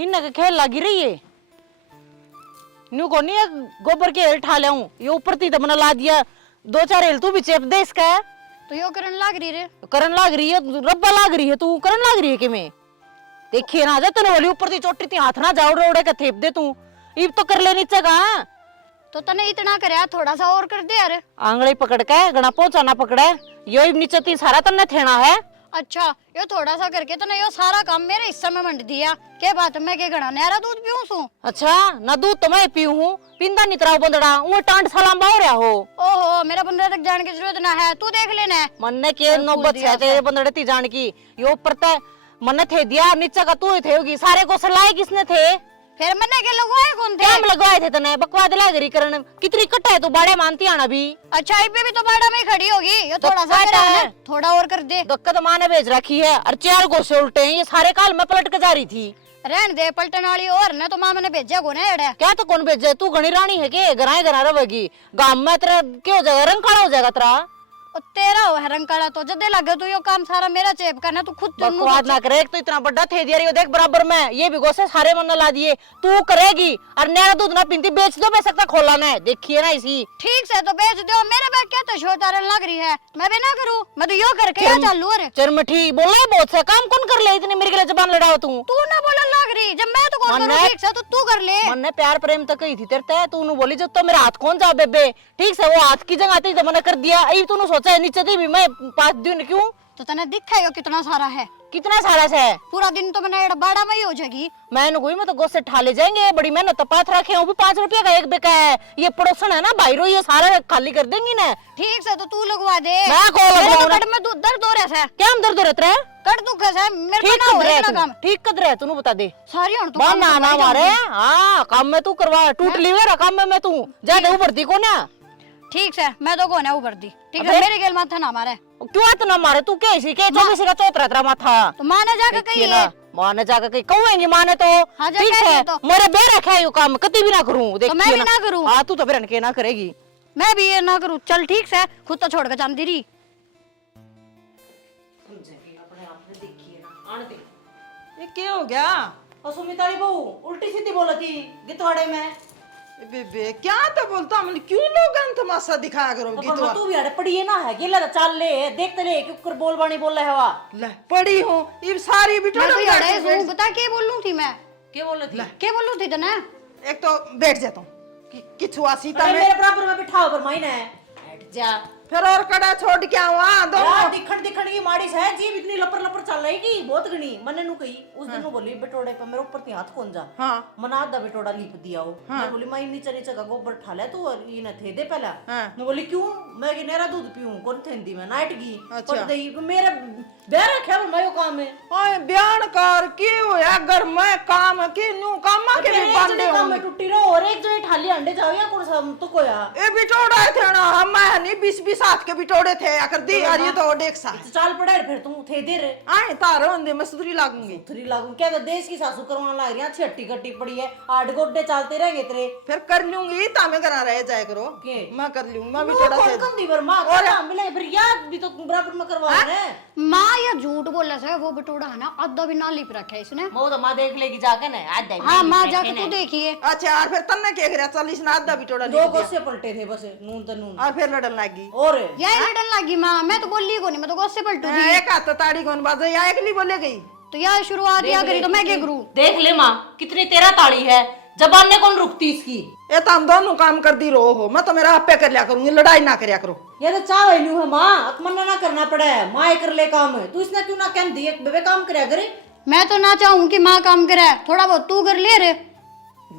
इन के खेल लगी रही है न्यू को नहीं गोबर के हेल ठा ले ये ऊपर ती बना ला दिया 2-4 हेल तू भी चेप दे इसका तो यो करन लाग रही रे करन लाग रही है रब्बा लाग रही है तू करन लाग रही है कि मैं देखिए ना जा तने वाली ऊपर ती चोटी ती हाथ ना जाओ रोड़े का थेप दे तू इब तो कर ले नीचे का तो तने इतना करया थोड़ा सा और कर दे यार आंगड़ी पकड़ के गणा पहुंचा ना पकड़े यो इब नीचे ती सारा तन्ने थेना है अच्छा यो थोड़ा सा करके तने यो सारा काम मेरे हिस्से में मंड दिया के बात मैं के घड़ा नहरा दूध पीऊं सू अच्छा ना दूध तो मैं पीऊं हूं पिंदा नितराव बंदड़ा वो टांड सलाम बाव रहा हो ओहो मेरा बंदरा तक जाने की जरूरत ना है तू देख लेना मन ने के नौबत है तेरे बंदड़े ती जान की यो ऊपर ते मन थे दिया नीचे का तू ही थे होगी सारे को सलाए किसने थे फिर मन्ने के लगवाए कौन थे काम लगवाए थे तने बकवाद लागरी करन कितनी कट्टा है तू बाड़े मानती आना भी अच्छा इबे भी तो बाड़ा में ही खड़ी होगी ये थोड़ा सा करा है थोड़ा और कर दे दक्कत माँ ने भेज रखी है और 4 गोसे उल्टे हैं ये सारे काल में पलट के जा रही थी रहन दे पलटन वाली और ने तो मां मैंने भेजा को ने एड़े क्या तो कौन भेजे तू घनी रानी है के घराए घरा रहेगी गांव में तेरा क्या हो जाएगा रंग काला हो जाएगा तेरा और तेरा हो रंग काला तो जदे लगे तू यो काम सारा मेरा चेप करना तू खुद चुन बकवाद ना करे एक तो इतना बड़ा थे दिया रही देख बराबर में ये भी गोसे सारे मन ला दिए तू करेगी और नया दूध ना पीती बेच दो मैं सकता खोला ना देखिए ना इसी ठीक से तो बेच दो मेरे बैग क्या तो छोटा लग रही है मैं भी ना करूं मैं तो यो करके या चालू अरे चरमठी बोल रही बहुत से काम कौन कर ले इतनी मेरे के लिए जबान लड़ाओ तू ना बोला लग रही जब मैं तो कौन करूं ठीक से तो तू कर ले मन ने प्यार प्रेम तक कही थी तेरे तू नु बोली जब तो मेरा हाथ कौन जा बेबे ठीक से वो हाथ की जगह आती तो मैंने कर दिया अब तूने सोचा है नीचे दी भी मैं 5 दिन क्यों तो तने दिखाएगा कितना सारा है कितना सारा से है पूरा दिन तो मैंने बाड़ा में ही हो जाएगी मैं कोई मैं तो गोश्त से ठा ले जाएंगे बड़ी मेहनत तो पाथ रखे वो भी 5 रुपया का एक बेका है ये पड़ोसन है ना भाईरो ये सारा खाली कर देंगी ना ठीक से तो तू लगवा दे मैं को लगवाऊं कट में तू दर्द हो रहा है क्या हम दर्द रहता है कट दुख है मेरे को ना हो रहा है काम ठीक कद रहे तू बता दे सारी हण तू ना ना मारे हां काम में तू करवा टूट ली मेरा काम में तू जा दे ऊपर दी को ना ठीक है मैं तो कोने ऊपर दी ठीक है मेरे गेल माथा ना मारे क्यों इतना मारे तू क्या इसी के 24 का चौथ रहता माथा तो मां ने जाके कही है मां ने जाके कही कहेंगे मां ने तो ठीक है मेरे बे रखा है यो काम कभी भी ना करूं तो मैं भी ना करूं हां तू तो फिर के ना करेगी मैं भी ये ना करूं चल ठीक से खुद तो छोड़ के जांदी रही समझेगी अपने आप में देखिए ना आने दे ये क्या हो गया और सुमिताली बहू उल्टी सीधी बोलती गितवाड़े में बेबे क्या तो बोलता हम क्यों लोग तमाशा दिखाया करोगी तो तू भी अड़े पड़ी है ना है गिला चाल ले देखते ले क्यों बोल बानी बोल रहा है हवा ले पड़ी हूं ये सारी बिटो मैं तो अड़े हूं बता के बोलूं थी मैं क्या बोल रही थी क्या बोलूं थी तने एक तो बैठ जाता हूं किछु सीता में मेरे बराबर में बिठाओ पर मायने बैठ जा फिर और कड़ा छोड़ के आवा दो दिखण दिखण की माड़ी है जीव इतनी लपर लपर चल रही की बहुत गणी मने नु कही उस दिन नु बोली बेटोड़े पे मेरे ऊपर ती हाथ कौन जा हां मना आधा बेटोड़ा लीप दिया हो मैं बोली माई नीचे नीचे का गोबर ठा ले तू और ये न थे दे पहला मैं बोली क्यों मैं कि नेरा दूध पीऊं कौन थेंदी मैं नाइट की पर दई मेरे बे रखा मैं यो काम है ओए बयान कर के होया घर में काम के नु कामा के भी बांधे काम में टूटी रो और एक जो ठाली अंडे जाओ या कौन सा तो कोया ए बिटोड़ा थे ना हम नहीं 20 हाथ के बिटोड़े थे आकर दी आज ये तो एक सा चाल पड़े फिर तुम थे दे रे आए तारो अंदे मैं सुधरी लागूंगी सुधरी लागू क्या तो देश की सासू करवाने लग रही है छट्टी कट्टी पड़ी है 8 गोड्डे चलते रहेंगे तेरे फिर कर लूंगी तामे करा रह जाए करो मैं कर लूंगी मैं बिटोड़ा से कंदी पर मां और मिले फिर याद भी तो बराबर में करवा रहे मां या झूठ बोल रहा है वो बिटोड़ा है ना आधा भी ना लिप रखा है इसने वो तो मां देख लेगी जाके ना आधा हां मां जाके तू देखिए अच्छा यार फिर तन्ने के करे 40 ना आधा बिटोड़ा दो गोसे पलटे थे बस नून तो नून और फिर लड़न लगी और ये लड़न लगी मां मैं तो बोली को नहीं मैं तो गोसे पलटूंगी एक हाथ ताड़ी कौन बाजे या एकली बोले गई तो यार शुरुआत या करी तो मैं क्या करूं देख ले मां कितनी तेरा ताड़ी है जबान ने कौन रुकती इसकी ये तो हम दोनों काम कर दी रो हो मैं तो मेरा आपे कर लिया करूंगी लड़ाई ना करया करो ये तो चाह वैल्यू है मां अकमन्ना ना करना पड़े मां कर ले काम है तू इसने क्यों ना कह दी एक बेबे काम करया करे मैं तो ना चाहूं कि मां काम करे थोड़ा बहुत तू कर ले रे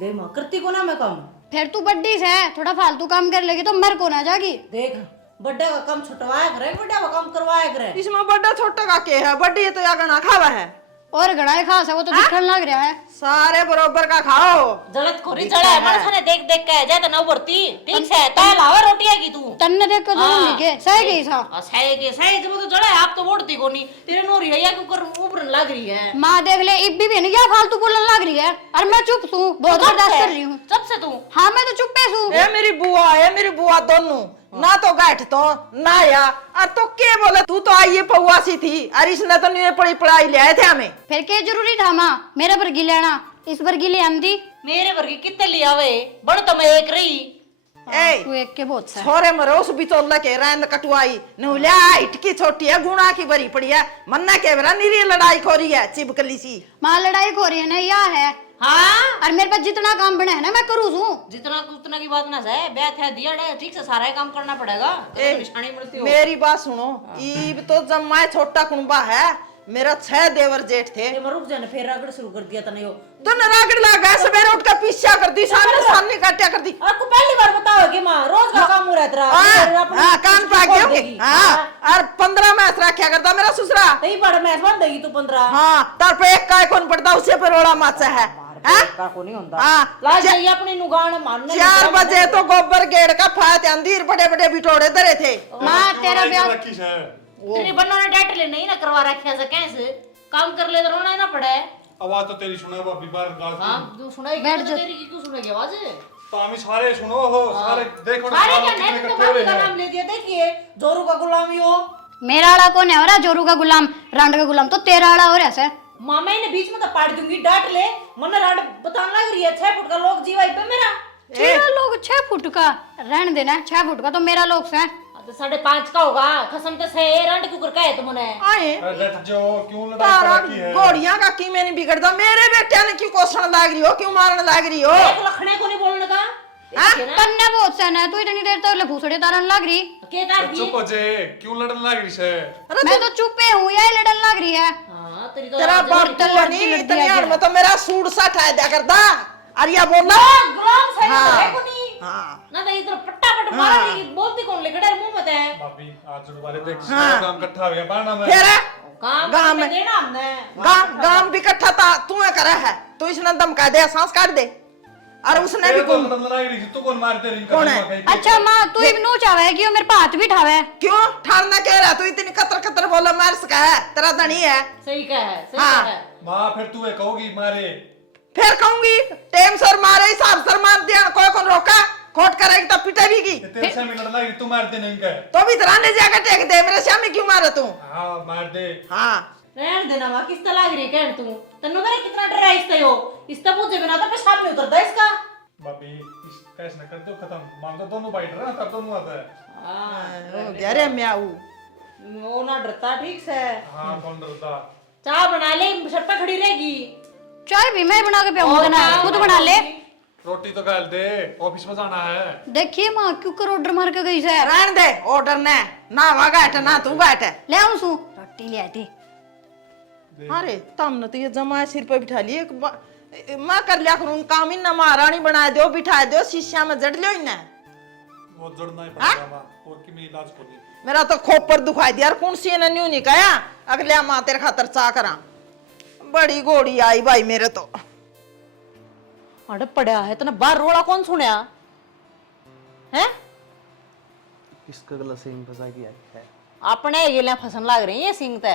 ले मां करती को ना मैं काम फिर तू बड्डी से थोड़ा फालतू काम कर लेगी तो मर को ना जागी देख बड्डे का काम छुटवाया करे बड्डे का काम करवाया करे इसमें बड़ा छोटा का के है बड़ी तो या गना खावा है और घड़ा खास है वो तो दिखने लग रहा है सारे बरोबर का खाओ जलत खोरी चढ़ा मानस ने देख देख के जा त न भरती ठीक से ताल आवा रोटी आगी तू तन्ने देख के जरूर नहीं के सही गई सा सही के सही जब तो चढ़ा आप तो वोटती कोनी तेरे नोरी है या कुकर ऊपर लग रही है मां देख ले इब भी नहीं क्या फालतू बोलने लग रही है और मैं चुप हूं बहुत बर्दाश्त कर रही हूं कब से तू हां मैं तो चुप हूं ए मेरी बुआ दोनों ना तो गाठ तो ना या और तो के बोले तू तो आई ये पौआसी थी और इसने तो नहीं पढ़ी पढ़ाई ले आए थे हमें फिर के जरूरी था मां मेरे पर गिलाना इस वर्गी ले आंदी मेरे वर्गी कितने लिया वे बड़ तो मैं एक रही ए तू एक के बहुत सा छोरे मरो उस बिचौला के रैंद कटवाई नहुल्या इटकी छोटी है गुणा की बरी पड़ी है मन्ना के बरा निरी लड़ाई खोरी है चिपकली सी मां लड़ाई हो रही है ना या है हाँ और मेरे पास जितना काम बना है ना मैं करूँ हूँ जितना उतना की बात ना है बैठ है दिया है ठीक से सारा ही काम करना पड़ेगा तो निशानी मिलती हो मेरी बात सुनो ईब तो जब मैं छोटा कुंबा है मेरा 6 देवर जेठ थे ये रुक जाने फिर रगड़ शुरू कर दिया तने यो तो नागड़ लगा सवेरे उठ कर पीछा कर दी सामने काटिया कर दी आपको पहली बार बताओ कि मां रोज का काम हो रहा है तेरा हां कान पा गया होंगे हां और 15 मैच रखा करता मेरा ससुरा तई बड़ा मैच बन देगी तू 15 हां तर पे एक काय कौन पड़ता उसे पे रोड़ा माचा है का को नहीं होता हां लाज ये अपनी नुगान मानने 4 बजे तो गोबर गेड़ का फात अंदीर बड़े बड़े बिटोड़े धरे थे मां तेरा ब्याह तेरे बन्नों ने डांट ले नहीं ना करवा रखा से कैसे काम कर ले तो रोना ही ना पड़े आवाज तो तेरी सुना भाभी बार गाल हां तू सुनाई बैठ जा। तेरी की क्यों सुनेगी आवाज तो हम सारे सुनो हो सारे देखो ना सारे सारे क्या कितने नेट तो इकट्ठे हुए भाभी का हैं नाम ले दिया देखिए जोरू का गुलामी हो मेरा वाला कौन है हो रहा जोरू का गुलाम रांड का गुलाम तो तेरा वाला हो रहा है मामा ने बीच में तो पाड़ दूंगी डांट ले मन राड बताने लग रही है 6 फुट का लोग जीवाई पे मेरा तेरा लोग 6 फुट का रहने देना 6 फुट का तो मेरा लोग से तो 5.5 का होगा कसम तो से रांड क्यों कर कहे तुमने आए डट जो क्यों लड़ाई तारा कर रखी है गोड़ियां का की मैंने बिगड़दा मेरे बेटे ने क्यों कोसण लाग रही हो क्यों मारने लाग रही हो एक लखने को नहीं बोलने का तन्ने बहुत सन है तू इतनी देर तक लफूसड़े तारन लग रही के तार भी चुप हो जे क्यों लड़ने लग रही है मैं तो चुपे हूँ यही लड़न लग रही है हां तेरी तो तेरा बाप तो नहीं इतनी यार मैं तो मेरा सूट सा ठाए दिया करता अरिया बोलना गुलाम से है को नहीं हां ना तो इधर पट्टा पट मार रही बोलती कौन लेकड़े मुंह में है भाभी आज दोबारा देख सारा काम इकट्ठा हो गया बाना में फिर काम गाँव में में देना हमने गांव भी इकट्ठा था तू करा है तो इसने धमका दे सांस काट दे और उसने भी तो लड़ने लग रही तू कौन मारते रही कौन है? अच्छा माँ तू इबनू चावे कि मेरे पे हाथ भी ठावे क्यों ठाड़ना कह रहा तू इतनी कतर कतर बोला मार सका है तेरा धनी है सही कह है सही हाँ। कह है मां फिर तू ये कहोगी मारे फिर कहूंगी टेम सर मारे हिसाब सर मार दिया कोई कौन रोका खोट करेगी तो पिटेगी तेरे से लड़ने लग रही तू मारते नहीं कह तो भी तरह ने जाकर टेक दे मेरे श्यामी क्यों मारे तू हां मार दे हाँ रहन देना मां किस तरह लग रही कहन तू तन्नो मेरे कितना डर है इससे हो इस तब पूछे बिना तो पेशाब नहीं उतरता इसका भाभी इस कैसे न कर दो खत्म मान तो दोनों बाइट रहा तब दोनों आता है अरे म्याऊ वो ना डरता ठीक से हां कौन डरता चाय बना ले छत पे खड़ी रहेगी चाय भी मैं बना के पियाऊंगा ना खुद बना ले रोटी तो गाल दे ऑफिस में जाना है देखिए माँ क्यों कर ऑर्डर मार के गई से रहन दे ऑर्डर ने ना वगाट ना तू गाट ले आऊं सू रोटी ले आई थी अरे तुमने तो ये जमा सिर पे बिठा लिए मैं कर लिया करूं काम ही ना महारानी बना दो बिठा दो शीशा में जड़ लो इन्हें वो जोड़ना ही पड़ेगा मां और की मैं इलाज को नहीं मेरा तो खोपर दुखाई दिया कौन सी ने न्यू नहीं कहा अगले मां तेरे खातर चा करा बड़ी घोड़ी आई भाई मेरे तो अरे पड़ा है तने बाहर रोड़ा कौन सुनया हैं इसका गला सिंह फंसा गया है अपने गेले फसन लग रही है सिंह ते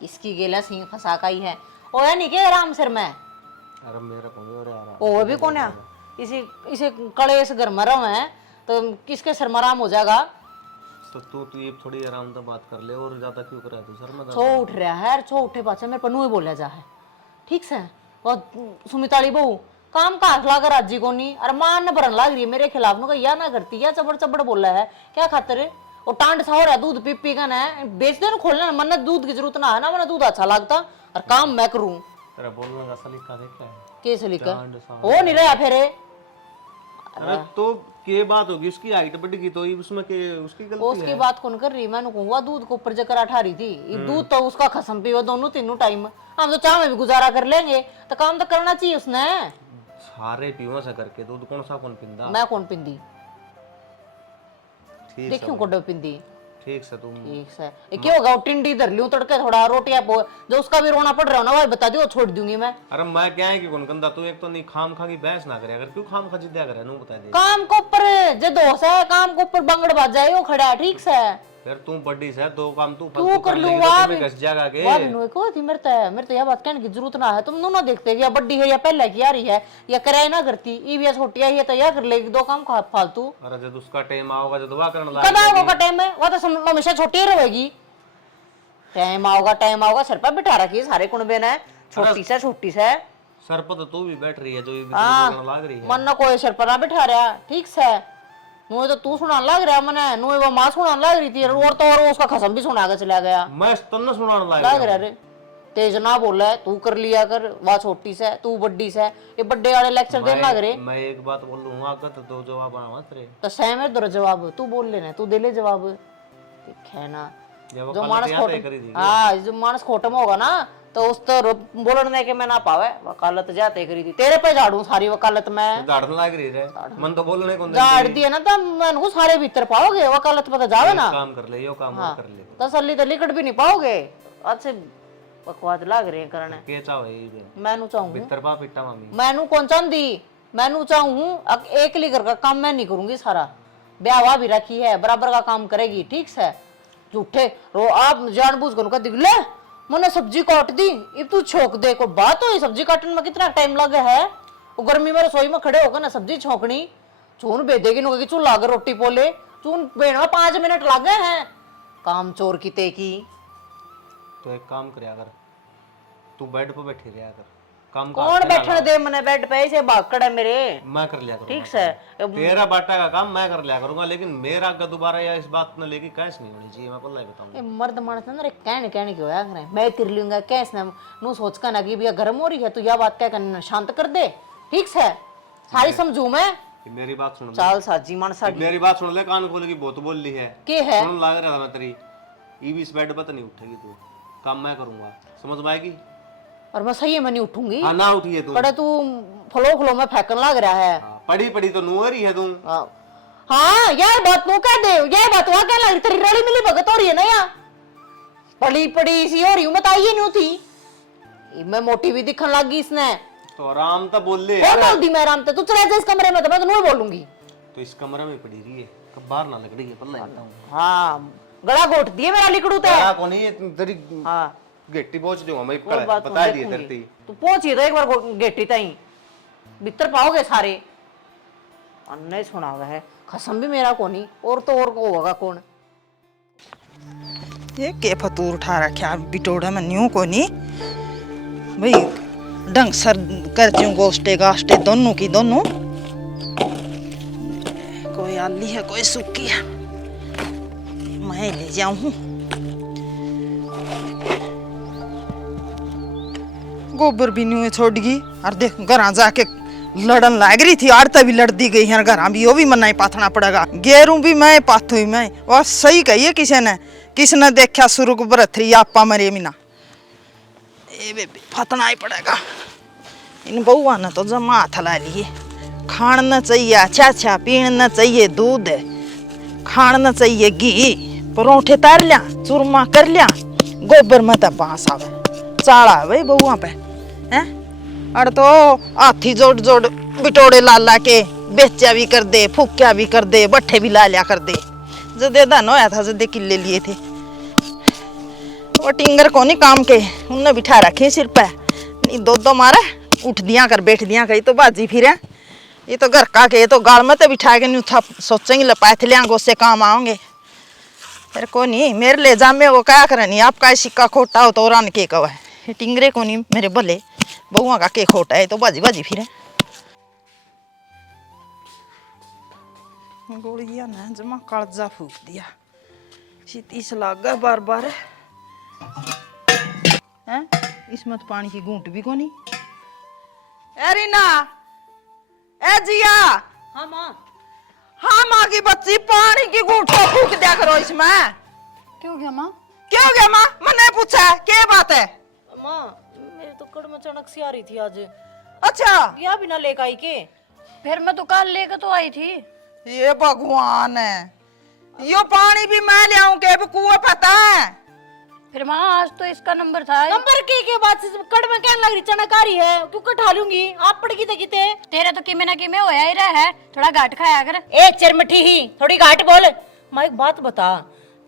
इसकी गेला सिंह फंसा का ही है ओ है नहीं के आराम सिर में अरे मेरा कौन हो रहा है ओ भी कौन है इसे इसे कलेश घर मरा है तो किसके सर में आराम हो जाएगा तो तू ये थोड़ी आराम से बात कर ले और ज्यादा क्यों करा तू सर में छो उठ रहा है छो उठे पाछे मेरे पन्नू ही बोला जा है ठीक से और सुमिताली बहू काम का अखला कर राजी को नहीं और मान न भरन लग रही है मेरे खिलाफ नु या ना करती है चबड़ चबड़ बोला है क्या खातिर और टांड सा हो रहा दूध पी पी का ना बेच दे ना खोलना मन दूध की जरूरत ना है ना मन दूध अच्छा लगता और काम मैं करूं तेरा बोलने का सलीका देखा है कैसे लिखा टांड सा हो नहीं रहा फिर अरे तो के बात होगी उसकी हाइट बढ़ गई तो उसमें के उसकी गलती उसकी बात कौन कर रही मैंने कहूँगा दूध को ऊपर जकर अठा रही थी ये दूध तो उसका खसम पीवा दोनों तीनों टाइम हम तो चाह में भी गुजारा कर लेंगे तो काम तो करना चाहिए उसने सारे पीवा से करके दूध कौन सा कौन पिंदा मैं कौन पिंदी ठीक देखियो कोडो पिंदी ठीक से तुम ठीक से ये क्या होगा वो टिंडी धर लूं तड़के थोड़ा रोटियां जो उसका भी रोना पड़ रहा हो ना भाई बता दियो छोड़ दूंगी मैं अरे मैं क्या है कि कौन गंदा तू एक तो नहीं खाम खा की बहस ना करे अगर क्यों खाम खा जिद्दा करे नू बता दे काम को ऊपर जे दोस्त है काम को ऊपर बंगड़ बाज जाए वो खड़ा है ठीक से फिर तू बड़ी से दो काम तू तू कर लेगी लूंगा तो तुम्हें घस जाएगा के वाह नो को थी मेरे तो यह बात कहने की जरूरत ना है तुम दोनों देखते कि या बड्डी है या पहले की आ रही है या कराए ना करती ई भी छोटी है ये तो यह कर लेगी दो काम को फालतू अरे जब उसका टाइम आओगा जब दुआ करने कब लगा आओगा टाइम है वो तो हमेशा छोटी ही रहेगी टाइम आओगा सर पर बिठा रखी है सारे कुनबे ने छोटी से सर पर तो तू भी बैठ रही है जो ये भी तेरे बोलने लाग रही है। मन कोई सिर पर ना बिठा रहा, ठीक से मुझे तो तू सुनाने लग रहा, मैंने नुए वो माँ सुनाने लग रही थी, और तो और उसका खसम भी सुना के चला गया। मैं तन्ने सुनाने लग रहा रे, तेज ना बोला है, तू कर लिया कर, वह छोटी से तू बड्डी से, ये बड्डे वाले लेक्चर देने लग रहे। मैं एक बात बोल लूंगा अगर तो जवाब आना मत रे। तो सहम है दो जवाब, तू बोल लेना, तू दे ले जवाब। है ना जो मानस खोटम, हाँ जो मानस खोटम होगा ना तो उस तो बोलने के मैं ना पावे, वकालत जाते करी थी, तेरे पे झाड़ू सारी वकालत में। झाड़ने लाग रही रे, मन तो बोलने को झाड़ दिए ना तो मैं को सारे भीतर पाओगे, वकालत पता जावे ना। काम कर ले, यो काम और कर ले, तसल्ली तो लिकट भी नहीं पाओगे। अच्छे बकवास लाग रहे हैं करने के चाहो ये मैनू चाहूं भीतर पा पिट्टा मामी मैनू कौन चाहती, मैनू चाहूं अकेली घर का काम मैं नहीं करूंगी सारा, ब्याह भी रखी है बराबर का काम करेगी, ठीक से झूठे रो आप जानबूझ कर दिख ले मैंने सब्जी काट दी, अब तू छोक दे, को बात हो सब्जी काटने में कितना टाइम लगे है, वो गर्मी में रसोई में खड़े होकर ना सब्जी छोकनी, चून बेदेगी नो चून लागे रोटी पोले, चून बेन में 5 मिनट लागे हैं, काम चोर की ते की। तो एक काम करया कर, तू बेड पे बैठी रहा कर, काम कौन बैठने दे मने बेड पे, ऐसे भागड़ है मेरे, मैं कर लिया करूंगा, ठीक से तेरा बाटा का काम मैं कर लिया करूंगा, लेकिन मेरा अगर दोबारा या इस बात ने लेके कैस नहीं होनी चाहिए, मैं पल्ला बताऊंगा। मर्द मानस ना रे कहने क्यों है करे, मैं कर लूंगा कैस ना नु सोच का ना कि भैया गर्म हो रही है तो यह बात क्या करना शांत कर दे, ठीक से सारी समझू मैं। मेरी बात सुन, चाल साजी मन साडी मेरी बात सुन ले, कान खोल के बहुत बोल ली है, के है सुन लाग रहा था मैं तेरी, ये भी इस बेड पर तो नहीं उठेगी तू, काम मैं करूंगा, समझ में आएगी? और मैं सही में नहीं उठूंगी, हाँ ना उठिए तू, पड़े तू फलो में फेंकन लग रहा है। पड़ी पड़ी तो नुअर ही है तू। हाँ यार बात नु कह दे, ये बात वहां क्या लग रही, तेरी रली मिली भगत हो रही है ना यार, पड़ी पड़ी सी हो रही हूँ, बताइए नहीं थी मैं मोटी भी दिखने लगी इसने, तो आराम तो बोल ले कौन बोल दी मैं आराम से, तू चला जा इस कमरे में तो मैं तो नहीं बोलूंगी। तो इस कमरे में पड़ी रही है, कब बाहर ना लग रही है, पल्ला बताऊं। हाँ गला घोट दिए मेरा लिकड़ू ते, क्या कोनी ये तेरी हाँ गेट्टी पहुंच दूंगा मैं, कोई बात बता नहीं, दिए देखूंगी। तेरी तू पहुंची तो एक बार गेटी ताई भीतर पाओगे सारे, अन्ने सुना हुआ है खसम भी मेरा कोनी, और तो और को होगा कौन। ये के फतूर उठा रखा बिटोड़ा में न्यू को नहीं भाई, ढंग सर करती हूँ गोश्ते गाश्ते दोनों की दोनों, कोई आली है कोई सूखी है, मैं ले जाऊं। गोबर भी न्यू छोड़ गई, और देख घर जाके लड़न लाग रही थी, और तभी लड़ती गई है घर भी, वो भी मना ही पाथना पड़ेगा, गेरू भी मैं पाथू ही मैं, और सही कही किसने देखा शुरू को बरथरी आपा मरे मीना, ए बेबी फतना ही पड़ेगा। इन बउआ ने तो जमा हाथ ला लिए, खाना चाहिए अच्छा पीना चाहिए दूध, खाना चाहिए घी, परोठे तार लिया चूरमा कर लिया, गोबर में तो बांस आवे चाड़ा भाई बउआ पे हैं, और तो हाथी जोड़ जोड़ बिटोड़े ला ला के बेचा भी कर दे, फूक्या भी कर दे, बट्ठे भी ला लिया कर दे, जदे धन होया था जदे किले लिए थे, वो टिंगर को नहीं काम के उनने बिठा रखे सिर पे, नहीं दो मारे उठ दिया कर बैठ दिया कर, तो बाजी फिर ये तो घर का के तो गाल में तो बिठा के नहीं था, सोचेंगे लपाथ लिया गोसे काम आओगे, फिर को नहीं मेरे ले जा में वो क्या करनी, आपका सिक्का खोटा हो तो रान के कवा है, टिंगरे को नहीं मेरे भले बउआ का के खोटा है, तो बाजी बाजी फिर गोलियां ना जमा कालजा फूक दिया, सीतीस लागा बार बार हैं, इसमें तो पानी की घूंट भी कोनी। ए रीना, ए जिया, हाँ माँ, हाँ माँ की बच्ची पानी की घूंट तो फूक दिया करो इसमें। क्यों गया माँ? क्या हो गया माँ, मैंने पूछा क्या बात है? माँ मेरे तो कड़ में चनक सी आ रही थी आज, अच्छा या बिना लेकर आई के, फिर मैं तो कल लेकर तो आई थी। ये भगवान है, यो पानी भी मैं ले आऊं के कुआ पता है, फिर माँ आज तो इसका नंबर था। नंबर के बात से कड़ में क्या लग रही चनक आ रही है, क्यों कठा लूंगी आप पड़ गई किते, तेरे तो किमे ना किमे होया ही रहा है, थोड़ा घाट खाया कर। ए चिरमठी ही थोड़ी घाट बोल। माँ एक बात बता,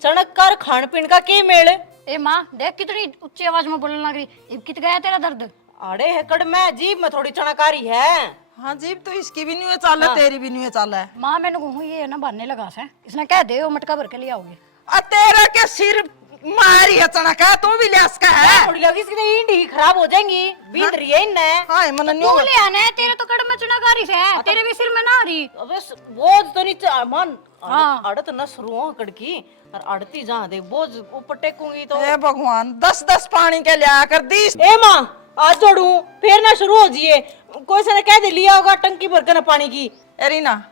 चनक कर खान पीन का के मेल? ए माँ देख कितनी ऊंची आवाज में बोलने लग रही, अब कित गया तेरा दर्द? अरे है कड़ में जीभ में थोड़ी चनक आ रही है। हाँ जीप तो इसकी भी नहीं चाल है, तेरी भी नहीं चाल है। माँ मैंने कहूँ ये है ना बनने लगा से, इसने कह दे वो मटका भर के ले आओगे। तेरा के सिर मारी अचानक है, तू भी लियास का है। थोड़ी लगी इसकी इंडी खराब हो जाएंगी, बीत रही है इनने। हाय मन तू न्यू ले आना है, तेरे तो कड़ में चुनाकारी से है, तेरे भी सिर में ना आ रही। अबे बोझ तो नहीं मन हाँ। अड़त न शुरू कड़की और अड़ती जहाँ दे बोझ ऊपर टेकूंगी तो। ए भगवान 10-10 पानी के लिया कर दी। ए माँ आज जोड़ू फिर ना शुरू हो जिए, कोई से ने कह दे लिया होगा टंकी भर कर पानी की। एरीना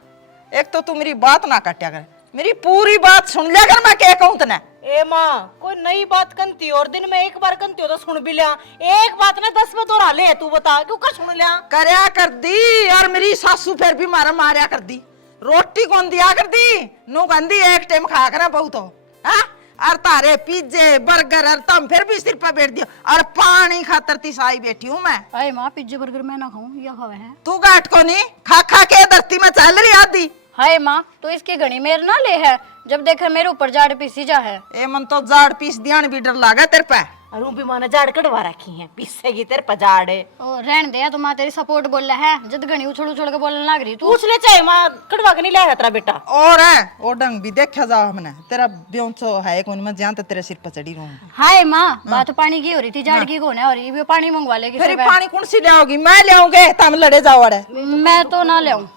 एक तो तू मेरी बात ना काटिया कर, मेरी पूरी बात सुन लिया कर, मैं क्या कहूँ तने। ए माँ कोई नई बात कंती और दिन में एक बार कंती हो तो सुन भी लिया, एक बात ना 10 में दोहरा ले, तू बता क्यों का सुन लिया। करया कर दी और मेरी सासू फिर भी मारा मारिया कर दी, रोटी कौन दिया कर दी, नु गंदी एक टाइम खा कर बहुत हो। हाँ और तारे पिज्जे बर्गर और तुम फिर भी सिर पर बैठ दियो, और पानी खातर तिसाई बैठी हूँ मैं। अरे माँ पिज्जे बर्गर मैं ना खाऊं, ये खावे है। तू गाट को नहीं खा खा के धरती में चल रही आदि। हाय माँ तो इसकी घड़ी मेरे ना ले है, जब देखे मेरे ऊपर जाड़ पीसी जा है। ए मन तो जाड़ पीस दिया भी डर लागा तेरे पे। अरे भी माने जाड़ कड़वा रखी है, पीसेगी तेरे पर जाड़। ओ रहन दे, तो माँ तेरी सपोर्ट बोल रहा है, जद घड़ी उछल उछल के बोलने लग रही तू। पूछ ले चाहे माँ कड़वा के नहीं लाया तेरा बेटा। और है वो डंग भी देखा जाओ हमने, तेरा ब्योंचो है कौन, मैं जहाँ तक तेरे सिर पर चढ़ी रहूं। हाय माँ बात पानी की हो रही थी, जाड़ की कौन है हो रही, पानी मंगवा लेगी। फिर पानी कौन सी लाओगी, मैं लाऊंगे तुम लड़े जाओ अड़े। मैं तो ना ले आऊं।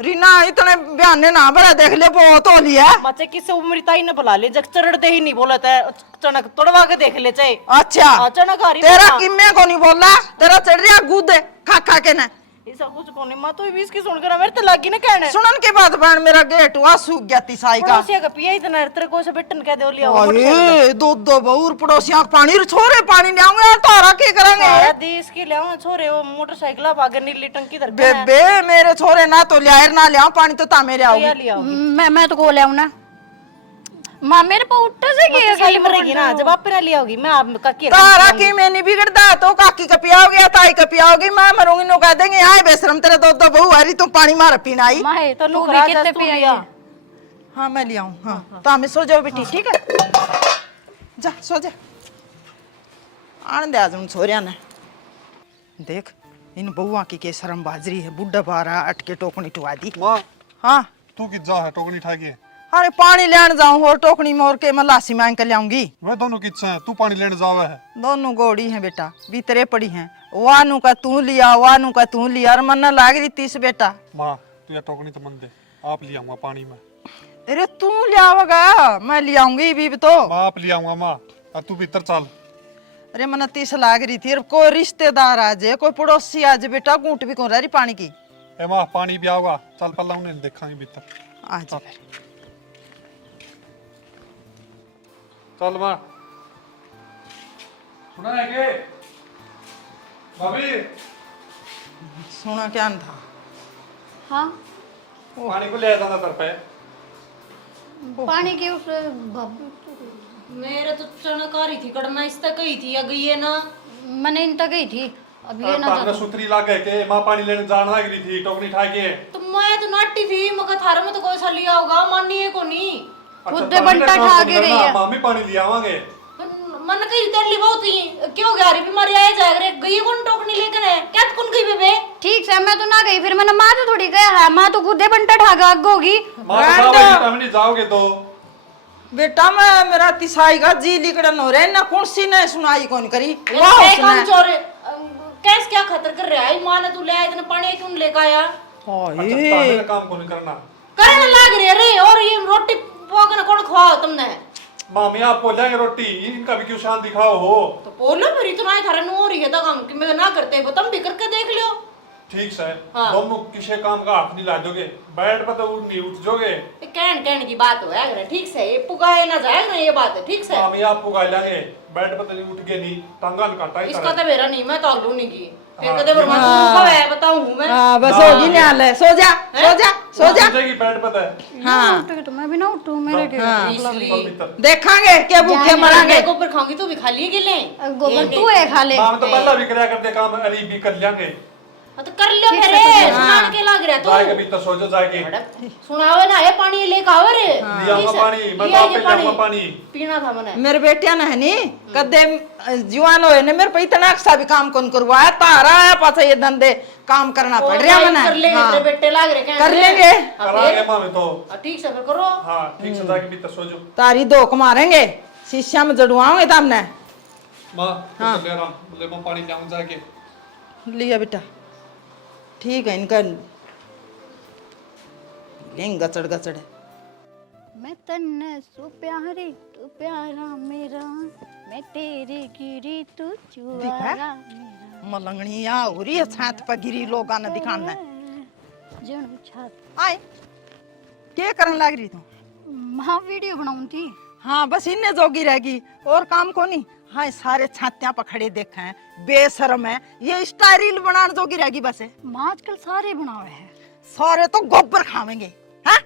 रीना इतने बयाने ना बड़ा देख ले, बहुत हो लिया। माचे किसे उम्र ताई न बुला ले, जग चढ़ते ही नहीं बोला था, चनक तोड़वा के देख ले चाहे। अच्छा चनक आ रही तेरा बोला। किम्मे को नहीं बोला, तेरा चढ़ रहा गुद खा खा के ना। ऐसा कुछ को नहीं, माँ तो भी इसकी सुनकर मेरे तो लगी ना कहने। सुनन के बाद बहन मेरा गेट हुआ सूख गया तिसाई का। पड़ोसिया का पिया इतना तेरे को से बेटन कह दे लिया होगा। ओए दो बहुर पड़ोसियां का पानी छोरे पानी ले आऊंगे यार, तारा के करेंगे। सारा देश के ले आओ छोरे, वो मोटरसाइकिल भागे नीली टंकी धर के बेबे मेरे छोरे ना तो लिया ना ले आऊं पानी, तो तामे ले आओगे। लिया होगी। मैं तो को ले आऊं ना माँ, मेरे को उठे से की सही मरेगी ना जब आप ना लिया होगी। मैं आप का के तारा की मैं नहीं बिगड़ता, तो काकी का पियाओगे या ताई का पियाओगी, मैं मरूंगी नो कह देंगे आए बेशरम तेरे दो बहू आ रही, तुम पानी मार पीना आई। माँ तो तू भी कितने पिया है। हाँ मैं ले आऊं। हाँ तो हमें सो जाओ बेटी, ठीक है जा सो जा। आन दे आज उन छोरिया ने देख इन बहुआ की के शर्म बाजरी है, बुढ़ा बारा अटके टोकनी टुआ दी। माँ हाँ तू कि जा है टोकनी ठा के अरे पानी लेने जाऊं और टोकनी मोर के मैं लासी मांग कर लाऊंगी। वह दोनों की इच्छा है, तू पानी लेने जावे है। दोनों गोड़ी हैं बेटा, भीतरे पड़ी हैं, वानू का तू लिया वानू का तू लिया, और मन लाग रही तीस बेटा। माँ तू या टोकनी तो मन दे, आप ले आऊंगा पानी में। अरे तू लियावगा मैं लियाऊंगी भी तो। माँ आप ले आऊंगा माँ, और तू भीतर चल। अरे मन तीस लाग रही थी, कोई रिश्तेदार आ जाए कोई पड़ोसी आ जाए बेटा, घूट भी कौन रही पानी की। ए माँ पानी भी आओगा, चल पहला उन्हें देखांगे भीतर। आ जा फिर। चल माँ सुना है के भाभी सुना क्या न था। हाँ पानी को ले आया था तरफ है। पानी की उस मेरे तो चनक आ रही थी कड़, मैं इस तक गई थी या गई है ना। मैंने इन तक गई थी, अब ये ना पानी सुतरी लाग गए के माँ पानी लेने जाना लग रही थी, टोकनी ठा के। तो मैं तो नाटी थी, मगर थारे में तो कोई सा लिया होगा, मानिए को नहीं। खुद दे बंटा ठा के गई है। मामी पानी ले आवांगे। मन कहीं तेली बहुत ही क्यों गया रे, बीमारी आए जाए रे, गई कौन टोकनी लेकर है, क्या कौन गई बेबे। ठीक है मैं तो ना गई, फिर मैंने माँ तो थोड़ी गया है, माँ तो खुद बंटा ठागा होगी। माँ तो जाओगे, नहीं जाओगे तो बेटा मैं मेरा तिसाई का जी लिकड़न हो रहे ना, कौन सी ने सुनाई कौन करी। वाह ए कौन उसने चोर कैस क्या खतर कर रहा है, माँ ने तू ले आया इतना पानी क्यों लेकर आया। अच्छा काम को नहीं करना। करने लाग रहे रे, और ये रोटी पोगना कौन खवाओ तुमने। मामी आप बोलेंगे रोटी, इनका भी क्यों शान दिखाओ हो। तो बोलो मेरी तो ना थारा नो रही है तो काम कि मैं ना करते हो, तुम भी करके देख लियो। ठीक से हाँ। दोनों किसी काम का हाथ नहीं ला दोगे, बैठ पर तो नहीं उठ जोगे। कहन की बात हो है, ठीक से ये पुगाए ना जाए ना, ये बात है ठीक से। मामी आप पुगा लेंगे, बैठ पर तो नहीं उठ के नहीं टांगा काटा ही इसका तो मेरा नहीं, मैं तो आलू नहीं की फिर कदे बर्मा तू कब है बताऊं मैं। हाँ बस होगी ना ले, सो जा सो जा सो जा। बैठ पर है। हाँ तो मैं भी ना उठूं, मेरे के इसलिए देखांगे क्या भूखे मरांगे। गोबर खाऊंगी तू भी खा लिए गिले गोबर तू है खा ले। मामी तो पहला भी कराया करते काम, अली भी कर लेंगे। तो कर लियो मेरे सुनान के लग रहा जाएगा तू भी तो सोचो जाके सुनावे ना, ये पानी लेके आओ रे। लियाऊंगा पानी, मैं तो आपे लियाऊंगा पानी। पीना था मैंने। मेरे बेटिया ने है नी कदे जुआन होए ने मेरे पे इतना अक्सा भी काम कौन करवाया, तारा आया पाछा ये धंधे काम करना पड़ रहा मने। कर लेंगे तेरे बेटे लाग रहे कहने। कर लेंगे करांगे मामी तो। ठीक से फिर करो। हाँ ठीक से जाके भी तो सोचो। तारी धोख मारेंगे शीशा में जड़वाओगे तब ना माँ हाँ ले रहा हूँ ले मैं पानी जाऊँ जाके लिया बेटा ठीक है इनका लेंगे गचड़ गचड़ है मैं तन्ने सो प्यारी तू प्यारा मेरा मैं तेरे गिरी तू चुआरा मेरा मलंगनिया हो रही है छात पर गिरी लोगा न दिखाना जनू छात आए क्या करने लग रही तू मां वीडियो बनाऊं थी हाँ बस इन्हें जोगी रहेगी और काम को नहीं हाँ सारे छात्या पर खड़े देखे हैं बेशरम है ये स्टाइल बनाने जोगी रहेगी बस है मां आजकल सारे बनावे हैं सारे तो गोबर खावेंगे हाँ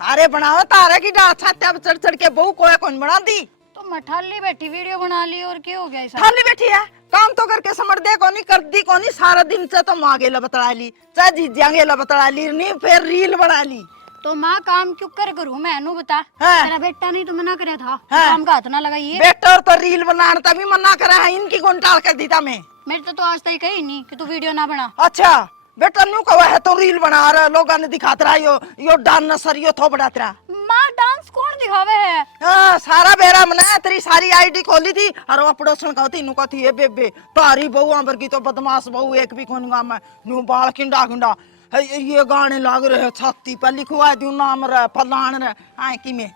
सारे बनाओ तारे की डाल छात्या पर चढ़ चढ़ के बहू कोई कौन बना दी तो मठाली बैठी वीडियो बना ली और क्या हो गया ऐसा थाली बैठी है काम तो करके समझ दे कोनी कर दी कोनी सारा दिन से तो माँ गेला बतला ली चाहे जीजा गेला बतला ली नहीं फिर रील बना ली तो माँ काम क्यों कर करूँ मैं नु बता हाँ। मेरा बेटा नहीं तो मना करे था हाँ। काम का हाथ ना लगाइए बेटा और तो रील बनाने तभी मना करा है इनकी कौन टाल कर दी था मैं मेरे तो आज तक कही नहीं कि तू वीडियो ना बना अच्छा बेटा न्यू कहा है तो रील बना रहा लोगों ने दिखाता रहा यो डांस नसरियो थो बढ़ाता रहा माँ डांस कौन दिखावे है हाँ सारा बेरा मना तेरी सारी आईडी खोली थी और वो पड़ोसन कहती नु कहती है बेबे तारी बहू अंबर की तो बदमाश बहू एक भी कौन गाँव में न्यू बाल किंडा किंडा ये गाने लाग रहे छाती पर लिखवा दू नाम रे फलान रे आए कि में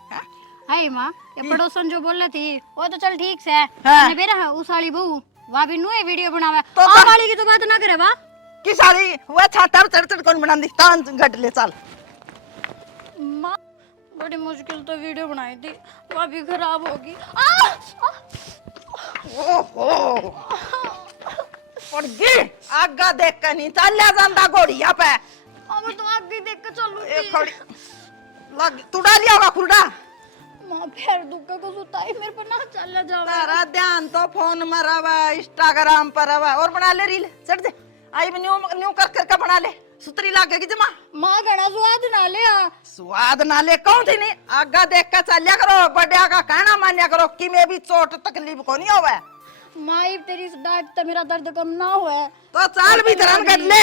हाय माँ ये पड़ोसन जो बोल रही थी वो तो चल ठीक से है हाँ। मेरा है उस वाली बहू वहाँ भी नु वीडियो बनावे तो आ वाली की तो बात ना करे वाह कि सारी वो छाता पर चढ़ चढ़ कौन बना दी तान घट ले चल माँ बड़ी मुश्किल तो वीडियो बनाई थी वह भी खराब होगी ओहो पड़ गई आगा देख कर नहीं चल ले जांदा घोड़िया पे अब तो आगे देख के चलू एक खड़ी लग तुड़ा लिया होगा खुरडा माँ पैर दुख को सुताई मेरे पर ना चल जाओ तारा ध्यान तो फोन में रवा इंस्टाग्राम पर रवा और बना ले रील चढ़ दे आई में न्यू न्यू कर कर बना ले सुतरी लागेगी जमा माँ घना स्वाद ना ले स्वाद ना ले कौन थी नहीं आगा देख कर चलिया करो बड़िया का कहना मान्या करो कि मैं भी चोट तकलीफ को नहीं होवे माँ तेरी डांट तो मेरा दर्द कम ना हुआ तो चाल भी धरन कर ले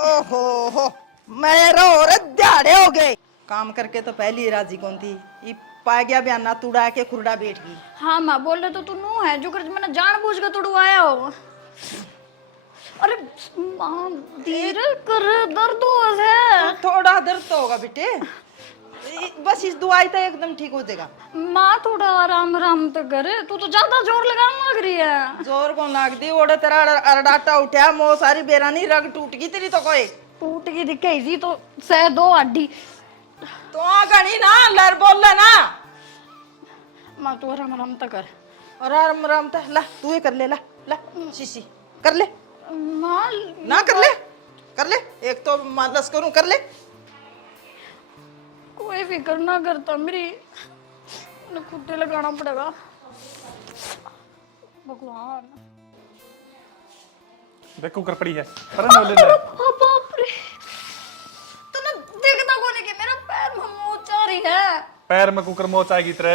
ओहो हो मेरे और दिहाड़े हो गए काम करके तो पहली राजी कौन थी ये पा गया बयाना तुड़ा के खुरडा बैठ गई हाँ माँ बोल रहे तो तू नू है जो कर मैंने जानबूझ के तुड़वाया हो अरे माँ धीरे कर दर्द हो है थोड़ा दर्द तो होगा बेटे बस इस दवाई तो एकदम ठीक हो जाएगा माँ थोड़ा आराम आराम तो करे तू तो ज्यादा जोर लगाने लग रही है जोर कौन लाग दी ओड़ा तेरा अरडाटा उठा मो सारी बेरानी रग टूट गई तेरी तो कोई टूट की दिखाई थी तो सह दो हड्डी तो गणी ना लर बोल ले ना माँ तू आराम आराम तो कर और आराम आराम तो ला तू ही कर ले ला ला शीशी कर ले माँ ना कर ले एक तो मालस करूं कर ले कोई फिक्र ना करता मेरी खुट्टे लगाना पड़ेगा भगवान देखो कर पड़ी है पर ना ले ले बाप रे तूने देखता कौन है कि मेरा पैर में मोच आ रही है पैर में कुकर मोच आएगी तेरे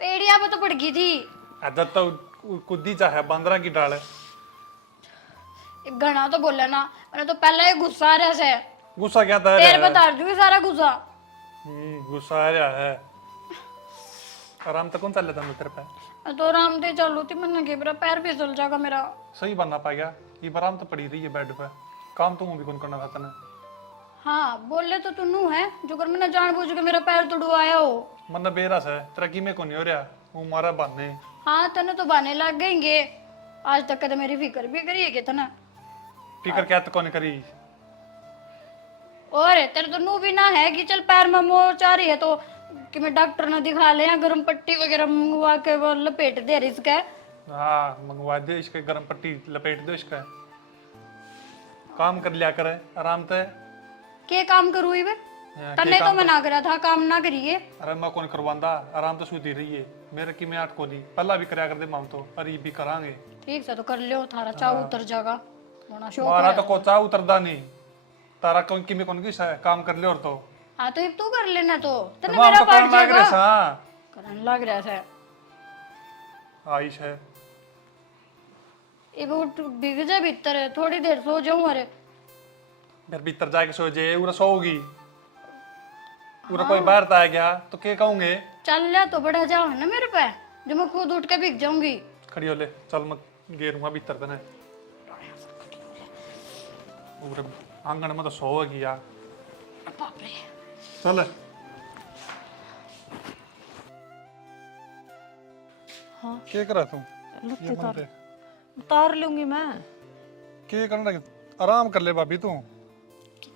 पेड़िया पे तो पड़ गई थी आदत तो कुद्दी जा है बंदरा की डाल घना तो बोला ना मैंने तो पहले ही गुस्सा आ रहा से गुस्सा क्या था तेरे बता दूंगी सारा गुस्सा गुस्सा आ रहा है आराम तक कौन चल लेता मैं तेरे पे मैं तो आराम से चालू थी मैंने कि मेरा पैर फिसल जाएगा मेरा सही बनना पा गया ये आराम तो पड़ी रही है बेड पे काम तो भी कौन करना था तने हाँ बोले तो तू नू है जो कर मैंने जानबूझ के मेरा पैर तुड़वाया हो मन बेरस है तरक्की में को नहीं हो रहा वो मारा बहाने हाँ तने तो बहाने लग गएंगे आज तक तो मेरी फिक्र भी करी है कि तना फिक्र क्या तो कौन करी और तेरे तो नू भी ना है कि चल पैर में मोच आ रही है तो कि मैं डॉक्टर ने दिखा ले या गर्म पट्टी वगैरह मंगवा के वो लपेट दे रही इसका हाँ मंगवा दे इसके गर्म पट्टी लपेट दो इसका काम कर लिया करे आराम से के काम करूँ इवे तन्ने तो मना करा था काम ना करिए अरे मैं कौन करवांदा आराम तो सूती रही है मेरे की मैं आठ को दी पहला भी कराया कर दे माम तो अरे भी करांगे ठीक से तो कर लियो थारा चाव उतर जाएगा होना शौक मारा है तो कोचा उतरदा नहीं तारा कौन की में कौन की काम कर ले और तो हाँ तो तू कर लेना तो तने माम मेरा तो पार्ट करन लग रहे जाएगा सा करन लग रहा है आइश है ये वो बिग जा भीतर है थोड़ी देर सो जाऊं अरे फिर भीतर जाके सो जे उरा सोगी उरा कोई बाहर आ गया तो के कहूंगे चल ले तो बड़ा जाओ ना मेरे पे, जो मैं खुद उठ के भीग जाऊंगी। खड़ी हो ले, चल मत गेरूंगा भीतर तने पूरे आंगन में तो सो गई यार। बाप रे। चल हाँ क्या करा तू? लत्ते उतार लूंगी मैं। क्या करना लगे? आराम कर ले भाभी तू।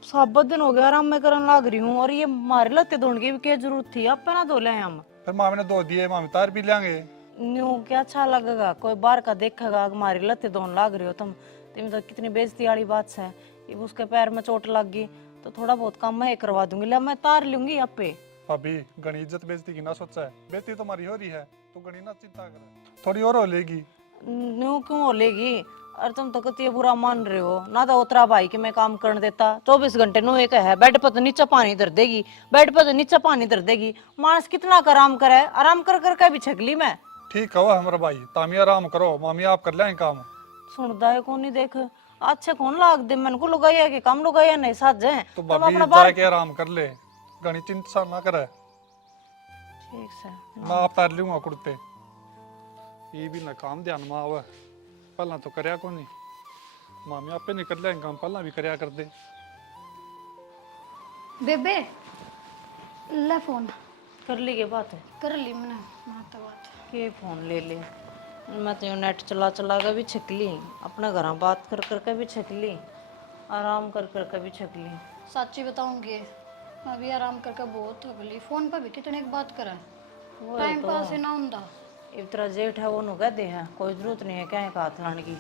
साबत दिन हो गया आराम में करने लग रही हूँ, और ये मारे लत्ते धोने की भी क्या जरूरत थी? आप पे ना धो ले हम। फिर मामी ने धो दिए, मामी तार पी लेंगे। न्यू क्या अच्छा लगेगा, कोई बाहर का देखेगा हमारी लत्ते धोने लग रही हो तुम तो कितनी बेइज्जती वाली बात है। ये उसके पैर में चोट लग गई तो थोड़ा बहुत काम मैं करवा दूंगी, ले मैं तार लूंगी आप पे। भाभी गणी इज्जत बेइज्जती की ना सोचा है, बेइज्जती तुम्हारी हो रही है, तू गणी ना चिंता कर, थोड़ी और हो लेगी। न्यू क्यों हो लेगी? और तुम तो कितनी बुरा मान रहे हो ना, तो उतरा भाई कि मैं काम करने देता 24 घंटे नो एक है, बेड पर तो नीचे पानी धर देगी, बेड पर तो नीचे पानी धर देगी। मानस कितना का आराम करे, आराम कर कर के भी छकली मैं। ठीक है हमारा भाई, तामी आराम करो, मामी आप कर लें काम। सुनता है कौन नहीं, देख अच्छे कौन लाग दे, मन को लुगाया कि कम लुगाया नहीं साथ जाए तो तुम भाभी अपना बाहर। जाके आराम कर ले, गणी चिंता ना करे। ठीक से मैं आप तार लूंगा कुर्ते, ये भी ना काम ध्यान में आवे, पहला तो करया को नहीं, मामी आपे नहीं कर लेंगे काम, पहला भी करया कर दे। बेबे ले फोन कर ली के बात है कर ली मैंने माता बात। के फोन ले ले, मैं तो नेट चला चला के भी छकली, अपने घर बात कर कर के भी छकली, आराम कर कर के भी छकली। सच्ची बताऊंगी मैं भी आराम करके बहुत थक गई, फोन पर भी कितनी बात करा, टाइम पास ही ना होता। इस तरह जेठ है वो नु कह दे है, कोई जरूरत नहीं है क्या है हाथ लाने की।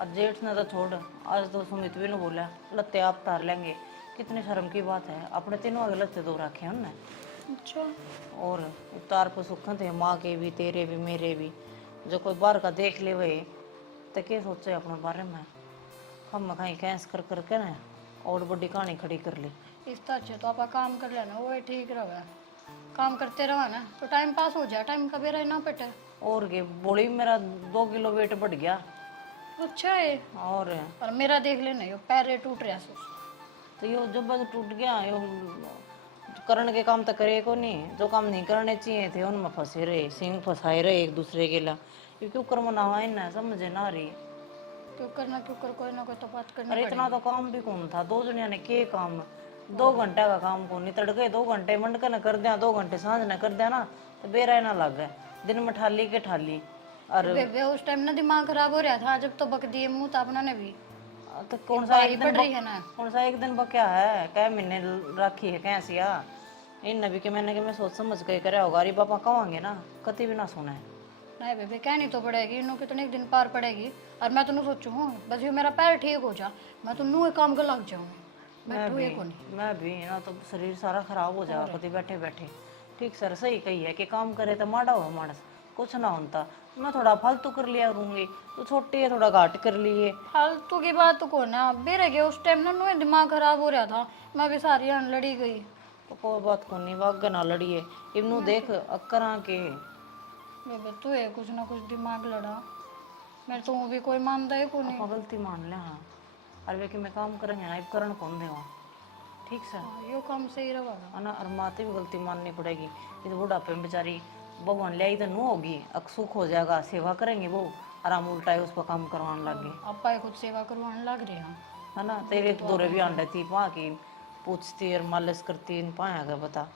अब जेठ ने तो छोड़, आज तो सुमित भी ने बोला लत्ते आप तार लेंगे, कितनी शर्म की बात है, अपने तीनों आगे लत्ते दो रखे हैं उनने। अच्छा और उतार पर सुख थे माँ के भी, तेरे भी, मेरे भी, जो कोई बाहर का देख ले वही तो क्या सोचे अपने बारे में, हम कहीं कैंस कर करके ना और बड़ी कहानी खड़ी कर ली। इस तरह तो आप काम कर लेना, वो ठीक रहा, काम करते रहा ना तो टाइम पास हो जाए, टाइम कभी रहे ना पटे। और के बोली मेरा 2 किलो वेट बढ़ गया। अच्छा है। और मेरा देख लेना यो पैर टूट रहा है, तो यो जब बस टूट गया, यो करने के काम तो करे को नहीं, जो काम नहीं करने चाहिए थे उनमें फंसे रहे, सिंह फंसाए रहे एक दूसरे के ला, ये क्यों कर मना हुआ इन्हें समझे ना रही। क्यों करना क्यों कर, कोई ना कोई तो बात करनी अरे इतना तो काम भी कौन था, 2 जनिया ने के काम, 2 घंटे का काम कौन नहीं, तड़के 2 घंटे मंडके न कर दिया, 2 घंटे सांझ न कर दिया ना तो बेरा ना लग गए, दिन में ठाली के ठाली। और बेबे उस टाइम ना दिमाग खराब हो रहा था, जब तो बक दिए मुंह तो अपना ने भी तो कौन सा एक दिन रही है ना, कौन सा एक दिन बक्या है, क्या महीने रखी है कैसिया इन नबी के मैंने कि मैं सोच समझ के करे होगा, अरे पापा कहेंगे ना कति भी ना सुने। नहीं बेबे कहनी तो पड़ेगी, इन्हों कितने दिन पार पड़ेगी, और मैं तो सोचू हूँ बस ये मेरा पैर ठीक हो जा, मैं तो नू काम का लग जाऊँ, मैं भी ना तो शरीर सारा खराब हो जाएगा कति बैठे बैठे। ठीक सर सही कही है कि काम करे तो माड़ा हुआ मानस कुछ ना होता, मैं थोड़ा फालतू कर लिया करूँगी, तो छोटी है थोड़ा घाट कर लिए। फालतू की बात तो कौन है, बेरे गए उस टाइम ना नू दिमाग खराब हो रहा था, मैं भी सारी अन लड़ी गई। तो कोई बात को नहीं, वाग ना लड़िए इवनू देख अक्करा के बेबे तू है कुछ ना कुछ दिमाग लड़ा, मेरे तो वो भी कोई मानता है को नहीं। गलती मान ले हाँ, अरे कि मैं काम करेंगे ना करण कौन देवा, ठीक से यो काम सही रहा है ना, और माते भी गलती माननी पड़ेगी, इस बुढ़ापे में बेचारी भगवान ले आई तो नू होगी, अक सुख हो जाएगा, सेवा करेंगे वो, आराम उल्टा है उस पर काम करवाने लग गए, अपा खुद सेवा करवाने लग रहे हैं है ना। तेरे तो दौरे भी आंडे थी पा की पूछती और मालिश करती इन पाया गया बता,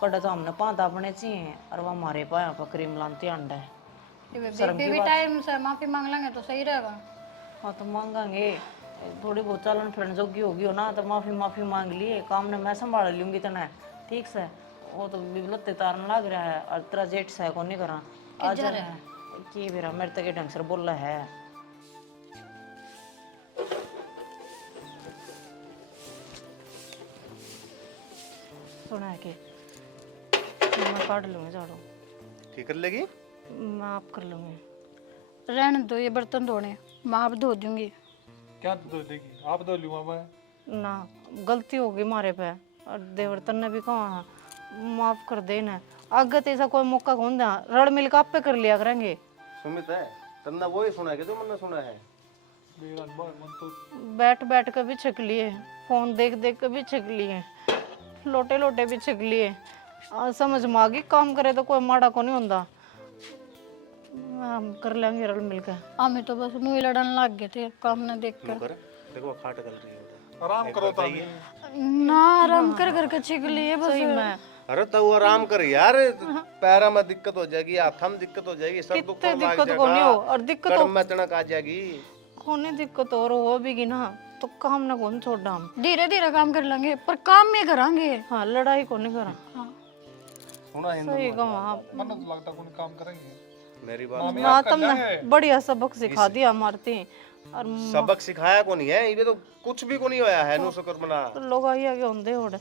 कड़ा तो हमने पाता अपने चाहिए और वह हमारे पाया पर क्रीम लानती अंडा है। बेबी भी टाइम से माफी मांग लेंगे तो सही रहेगा। हाँ तो मांगेंगे, थोड़ी बहुत चलन फिरन जोगी होगी हो ना तो माफी मांग लिए, काम ने मैं संभाल लूंगी तो ना ठीक से, वो तो बिबलते तारन लग रहा है और तेरा जेठ से कौन नहीं करा आज की मेरा मेरे तक ढंग से बोल रहा है। सुना है कि मैं काट लूंगी झाड़ू, ठीक कर लेगी, मैं आप कर लूंगी। रहने दो ये बर्तन धोने, मैं आप धो दूंगी। क्या धो देगी, आप धो लूंगा मैं। ना गलती होगी मारे पे, और देवर्तन ने भी कहा माफ कर देना, आगे तो ऐसा कोई मौका कौन दे, रड़ मिल के आप पे कर लिया करेंगे। सुमित है तन्ना वो ही सुना है कि तो मैंने सुना है, बैठ बैठ के भी छक लिए, फोन देख देख के भी छक लिए, लोटे लोटे भी छक लिए, समझ में आ गई काम करे तो कोई माड़ा को नहीं होता। हम कर लेंगे रल मिलकर। हमें तो बस मुँह लड़न लग गए थे काम न देख कर। कर देखो खाट गल रही है। आराम करो तो ना आराम कर कर के छिक लिए बस। अरे तो आराम कर यार, पैरा में दिक्कत हो जाएगी, हाथा में दिक्कत हो जाएगी, सब दुख कितने दिक्कत को नहीं हो और दिक्कत कड़म में तनक आ जाएगी। कोने दिक्कत और हो भी ना तो काम ना कौन छोड़ा हम। धीरे धीरे काम कर लेंगे पर काम में करांगे। हाँ लड़ाई को नहीं करा। सुना है सही कहा हाँ। मन तो लगता कौन काम करेंगे। मेरी बात मामी ना आप कर तुमने लेंगे। बढ़िया सबक सिखा दिया मारती और सबक सिखाया को नहीं है, ये तो कुछ भी को नहीं होया है। नु शुक्र मना लोग आई आगे होंगे होड़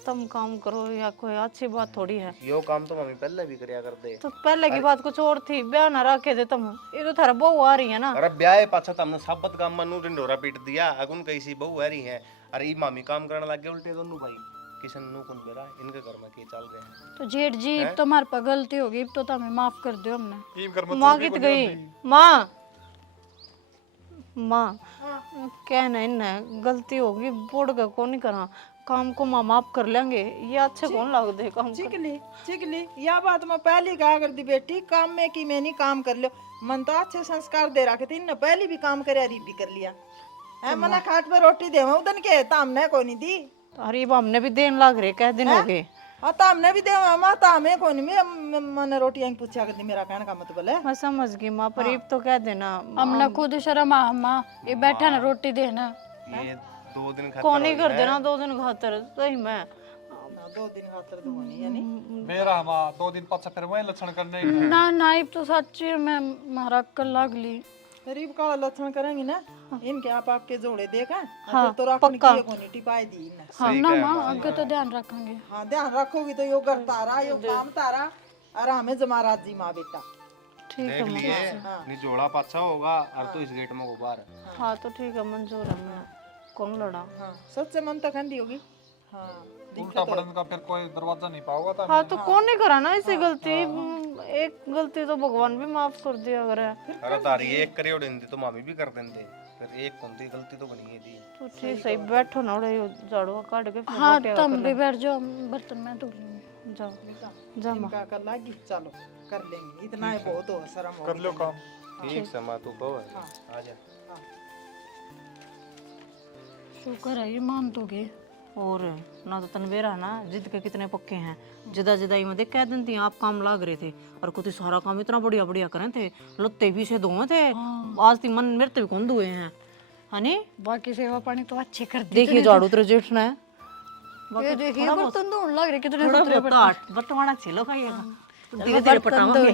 तुम काम करो या कोई अच्छी बात थोड़ी है। यो काम तो मम्मी पहले भी करया कर दे। तो पहले की बात कुछ और थी, ब्याह ना रखे थे तुम। ये तो थारा बहू आ रही है ना। अरे ब्याह पाछा तो हमने साबत काम मनु ढिंडोरा पीट दिया, अगुन कैसी बहू आ रही है। अरे ई मामी काम करने लग गए उल्टे दोनों भाई। किशन नु कौन बेरा इनके घर में के चल रहे हैं। तो जेठ जी तुम्हारे पर गलती होगी तो हमें माफ कर दो हमने। ई घर में माँ कित गई? माँ कहना इन्हें गलती होगी बोड़ का कौन नहीं करा काम को माँ माफ कर लेंगे। ये अच्छे कौन लग दे काम चिकली यह बात मैं पहले कहा कर दी बेटी, काम में की मैंने काम कर लियो। मन तो अच्छे संस्कार दे रखे थे, इनने पहले भी काम करे री भी कर लिया है। मना खाट पे रोटी दे उदन के तामने कोई नहीं दी। अरे अब हमने भी देन लाग रहे कह दिन हो गए। हाँ तामने भी दे माँ तामे कोई नहीं। मैंने रोटी यहीं पूछा कर दी, मेरा कहने का मतलब है। मैं समझ गई माँ पर तो कह देना हमने खुद शर्म आ माँ ये बैठा ना रोटी देना। ये 2 दिन खत्म कौन ही कर देना 2 दिन खातर सही में। 2 दिन खातर तो होनी है नहीं। मेरा माँ 2 दिन पाछा फिर वही लक्षण करने ही। ना नाइब तो सच्ची में मारा अक्कल लाग ली। गरीब का लक्षण करेंगे ना इनके आप आपके जोड़े देखा हाँ, तो रखने की कोनी टिपाई दी इन्हें। हाँ ना माँ आगे तो ध्यान रखेंगे। हाँ ध्यान रखोगी तो यो घर तारा यो काम तारा और हमें जमारात जी माँ बेटा। देख लिए नहीं जोड़ा पाछा होगा और तो इस गेट में बाहर। हाँ तो ठीक है मंजूर है मैं कौन लड़ा। हाँ सच्चे मन तक खंडी होगी। हाँ उल्टा पड़ने का फिर कोई दरवाजा नहीं पाओगा था। हाँ तो कौन नहीं करा ना ऐसी गलती। एक गलती तो भगवान भी माफ कर दिया अगर है। अरे तारी एक करे उड़े तो मामी भी कर देंगे, फिर एक कौन सी गलती तो बनी है दी। तो ठीक सही बैठो ना उड़े झाड़ू काट के फिर हाँ रोटियां तुम भी बैठ जाओ बर्तन में धो लूंगी। जाओ जा माँ। इनका कर लागी चलो कर लेंगे, इतना ही बहुत हो शर्म हो। कर लो काम। ठीक से माँ तू कहो आ जा। शुक्र है ये मान तो गए। और ना तो तनवेरा ना जिद के कितने पक्के हैं। जिदा जिदाई में देख कह देती आप काम लाग रहे थे और कुछ सारा काम इतना बढ़िया बढ़िया करें थे। लत्ते भी से धोए थे आज ती मन मेरे तो भी कौन धोए हैं है नी। बाकी सेवा पानी तो अच्छे कर दी। देखिए झाड़ू तेरे जेठ ने ये देखिए बर्तन धोने लग रहे कितने बटवाड़ा छिलो खाइएगा धीरे धीरे पटाओगे।